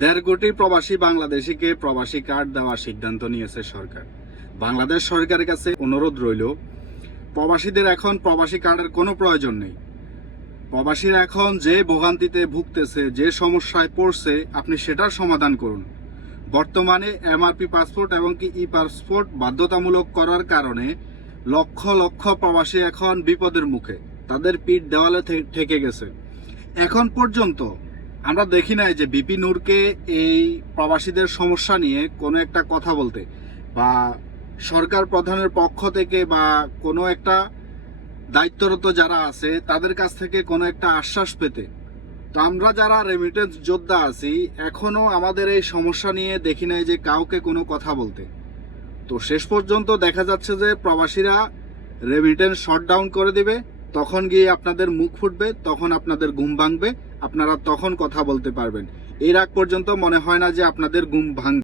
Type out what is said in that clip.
দেড় কোটি প্রবাসী বাংলাদেশিকে প্রবাসী কার্ড দেওয়ার সিদ্ধান্ত নিয়েছে সরকার। বাংলাদেশ সরকারের কাছে অনুরোধ রইল, প্রবাসীদের এখন প্রবাসী কার্ডের কোনো প্রয়োজন নেই। প্রবাসীরা এখন যে ভোগান্তিতে ভুগতেছে, যে সমস্যায় পড়ছে, আপনি সেটার সমাধান করুন। বর্তমানে এমআরপি পাসপোর্ট এবং কি ই পাসপোর্ট বাধ্যতামূলক করার কারণে লক্ষ লক্ষ প্রবাসী এখন বিপদের মুখে, তাদের পিঠ দেওয়ালে ঠেকে গেছে। এখন পর্যন্ত আমরা দেখি নাই যে বিপি নূরকে এই প্রবাসীদের সমস্যা নিয়ে কোনো একটা কথা বলতে, বা সরকার প্রধানের পক্ষ থেকে বা কোনো একটা দায়িত্বরত যারা আছে তাদের কাছ থেকে কোনো একটা আশ্বাস পেতে। তো আমরা যারা রেমিটেন্স যোদ্ধা আছি, এখনো আমাদের এই সমস্যা নিয়ে দেখি নাই যে কাউকে কোনো কথা বলতে। তো শেষ পর্যন্ত দেখা যাচ্ছে যে প্রবাসীরা রেমিটেন্স শটডাউন করে দিবে, তখন গিয়ে আপনাদের মুখ ফুটবে, তখন আপনাদের ঘুম ভাঙবে, আপনারা তখন কথা বলতে পারবেন। এর আগ পর্যন্ত মনে হয় না যে আপনাদের ঘুম ভাঙবে।